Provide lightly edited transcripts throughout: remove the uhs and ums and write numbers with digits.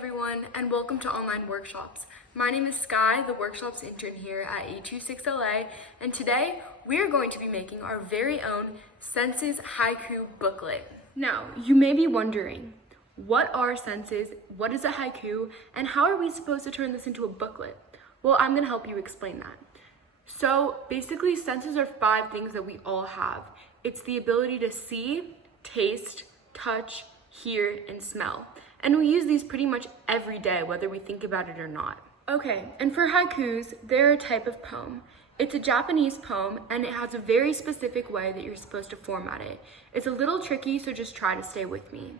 everyone, and welcome to Online Workshops. My name is Sky, the Workshops intern here at E26LA, and today we are going to be making our very own Senses Haiku booklet. Now, you may be wondering, what are senses, what is a haiku, and how are we supposed to turn this into a booklet? Well, I'm going to help you explain that. So basically, senses are 5 things that we all have. It's the ability to see, taste, touch, hear, and smell. And we use these pretty much every day, whether we think about it or not. Okay, and for haikus, they're a type of poem. It's a Japanese poem, and it has a very specific way that you're supposed to format it. It's a little tricky, so just try to stay with me.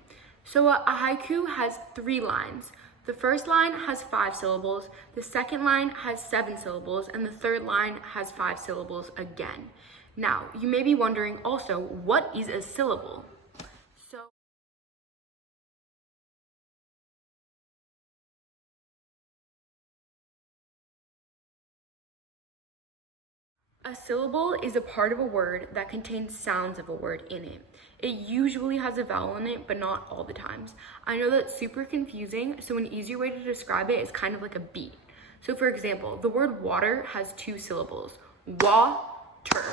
So a haiku has 3 lines. The first line has 5 syllables, the second line has 7 syllables, and the third line has 5 syllables again. Now, you may be wondering also, what is a syllable? A syllable is a part of a word that contains sounds of a word in it. It usually has a vowel in it, but not all the times. I know that's super confusing, so an easier way to describe it is kind of like a beat. So for example, the word water has 2 syllables, wa-ter.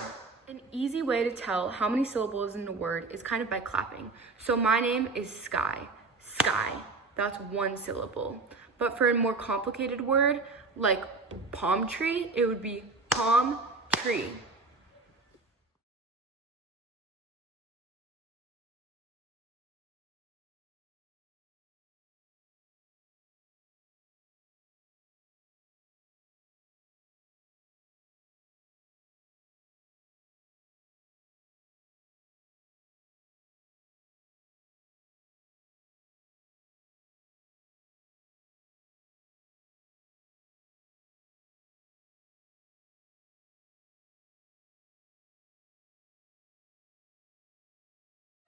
An easy way to tell how many syllables in a word is kind of by clapping. So my name is Sky, sky, that's 1 syllable. But for a more complicated word, like palm tree, it would be palm tree.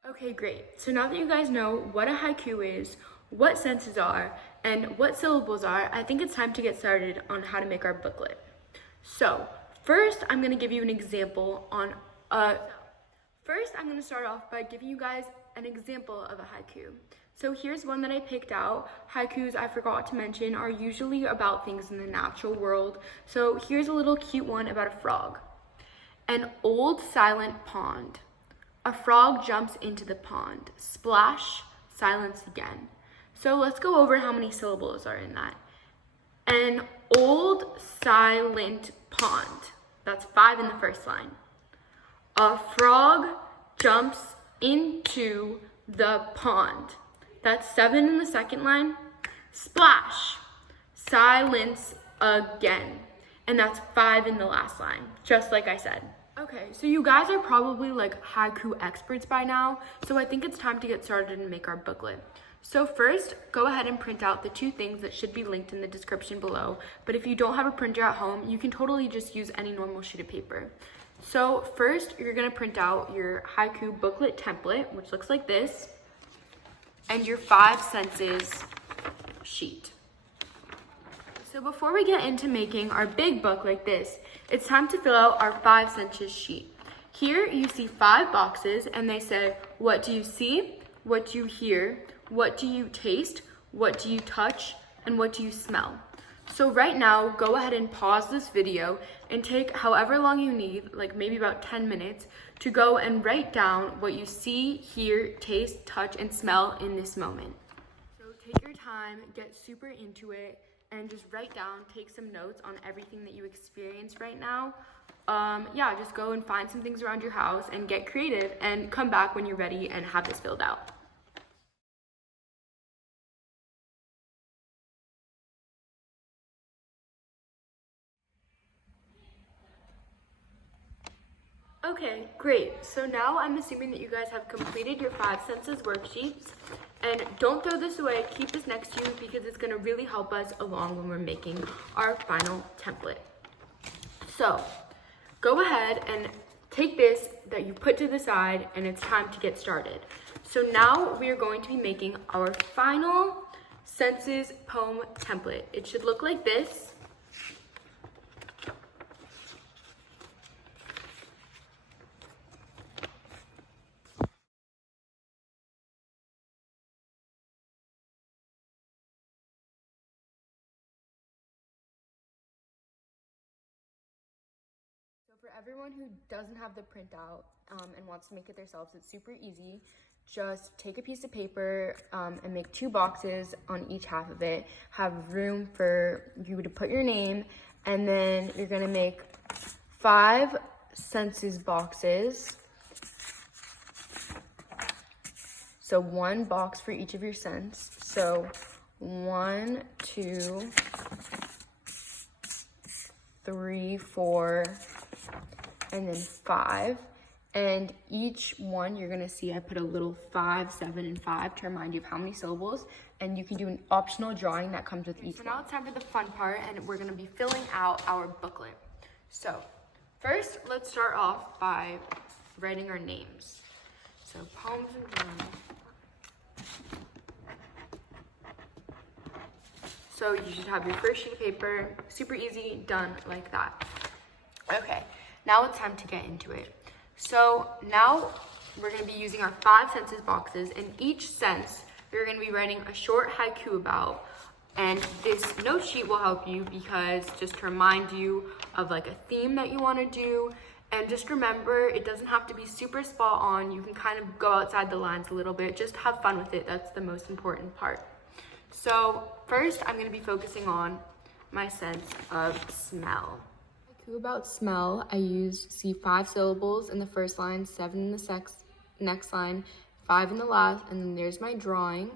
Okay, great. So now that you guys know what a haiku is, what senses are, and what syllables are, I think it's time to get started on how to make our booklet. So first, I'm going to give you an example on First, I'm going to start off by giving you guys an example of a haiku. So here's one that I picked out. Haikus, I forgot to mention, are usually about things in the natural world. So here's a little cute one about a frog. An old silent pond. A frog jumps into the pond. Splash, silence again. So let's go over how many syllables are in that. An old silent pond. That's 5 in the first line. A frog jumps into the pond. That's 7 in the second line. Splash, silence again. And that's 5 in the last line, just like I said. Okay, so you guys are probably like haiku experts by now, so I think it's time to get started and make our booklet. So first, go ahead and print out the 2 things that should be linked in the description below, but if you don't have a printer at home, you can totally just use any normal sheet of paper. So first, you're gonna print out your haiku booklet template, which looks like this, and your 5 senses sheet. So before we get into making our big book like this, it's time to fill out our 5 senses sheet. Here you see 5 boxes and they say, what do you see? What do you hear? What do you taste? What do you touch? And what do you smell? So right now, go ahead and pause this video and take however long you need, like maybe about 10 minutes, to go and write down what you see, hear, taste, touch, and smell in this moment. So take your time, get super into it, and just write down, take some notes on everything that you experience right now. Yeah, just go and find some things around your house and get creative and come back when you're ready and have this filled out. Okay, great. So now I'm assuming that you guys have completed your 5 senses worksheets. And don't throw this away, keep this next to you because it's gonna really help us along when we're making our final template. So go ahead and take this that you put to the side and it's time to get started. So now we are going to be making our final senses poem template. It should look like this. everyone who doesn't have the printout and wants to make it themselves, it's super easy. Just take a piece of paper and make 2 boxes on each half of it. Have room for you to put your name, and then you're gonna make 5 senses boxes. So 1 box for each of your sense. So 1, 2, 3, 4, and then 5. And each one you're gonna see I put a little 5, 7, and 5 to remind you of how many syllables, and you can do an optional drawing that comes with each one. So now it's time for the fun part, and we're gonna be filling out our booklet. So first, let's start off by writing our names. So palms and drawing. So you should have your first sheet of paper, super easy, done like that. Okay, now it's time to get into it. So now we're gonna be using our 5 senses boxes, and each sense you're gonna be writing a short haiku about. And this note sheet will help you because just to remind you of like a theme that you wanna do. And just remember, it doesn't have to be super spot on. You can kind of go outside the lines a little bit. Just have fun with it. That's the most important part. So first, I'm gonna be focusing on my sense of smell. About smell, I see 5 syllables in the first line, 7 in the next line, 5 in the last, and then there's my drawing.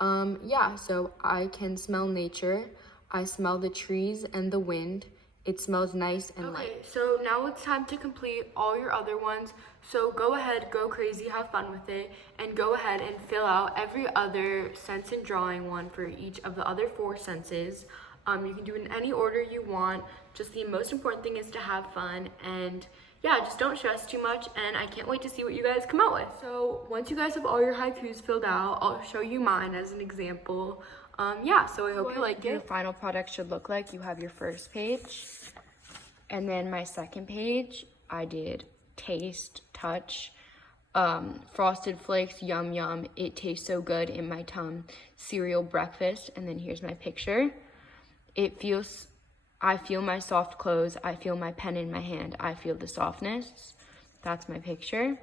Yeah, so I can smell nature. I smell the trees and the wind. It smells nice and light. Okay, so now it's time to complete all your other ones. So go ahead, go crazy, have fun with it, and go ahead and fill out every other sense and drawing one for each of the other 4 senses. You can do it in any order you want. Just the most important thing is to have fun, and yeah, just don't stress too much, and I can't wait to see what you guys come out with. So once you guys have all your haikus filled out, I'll show you mine as an example. Yeah, so I hope you like it. Your final product should look like, you have your first page, and then my second page, I did taste, touch, frosted flakes, yum yum, it tastes so good in my tongue, cereal breakfast, and then here's my picture. I feel my soft clothes, I feel my pen in my hand, I feel the softness. That's my picture.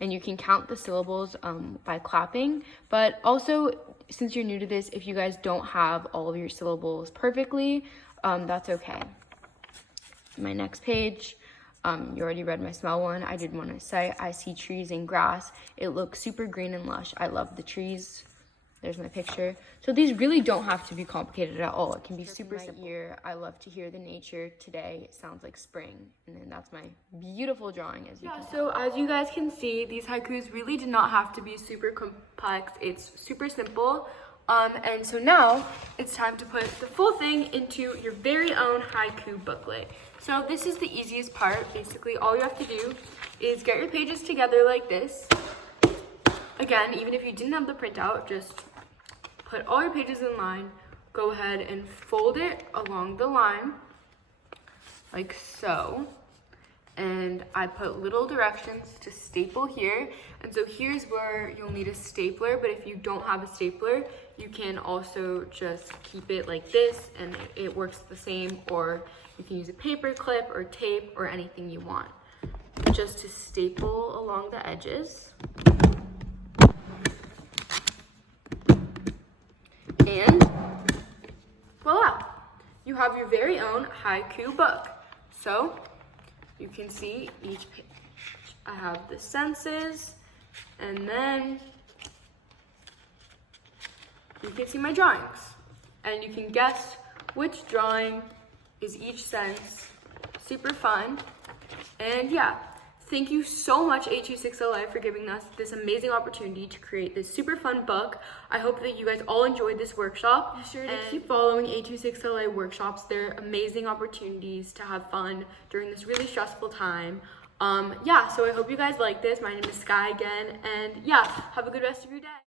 And you can count the syllables by clapping, but also, since you're new to this, if you guys don't have all of your syllables perfectly, that's okay. My next page, you already read my smell one. I did want to say, I see trees and grass. It looks super green and lush. I love the trees. There's my picture. So these really don't have to be complicated at all. It can be super simple. I love to hear the nature today. It sounds like spring. And then that's my beautiful drawing, as you can see. So as you guys can see, these haikus really did not have to be super complex. It's super simple. And so now it's time to put the full thing into your very own haiku booklet. So this is the easiest part. Basically, all you have to do is get your pages together like this. Again, even if you didn't have the printout, just put all your pages in line, go ahead and fold it along the line, like so. And I put little directions to staple here. And so here's where you'll need a stapler, but if you don't have a stapler, you can also just keep it like this and it works the same, or you can use a paper clip or tape or anything you want, just to staple along the edges. And voila, you have your very own haiku book. So you can see each page. I have the senses, and then you can see my drawings. And you can guess which drawing is each sense. Super fun. And yeah, thank you so much, 826LA, for giving us this amazing opportunity to create this super fun book. I hope that you guys all enjoyed this workshop. Be sure to keep following 826LA workshops. They're amazing opportunities to have fun during this really stressful time. Yeah, so I hope you guys like this. My name is Sky again, and yeah, have a good rest of your day.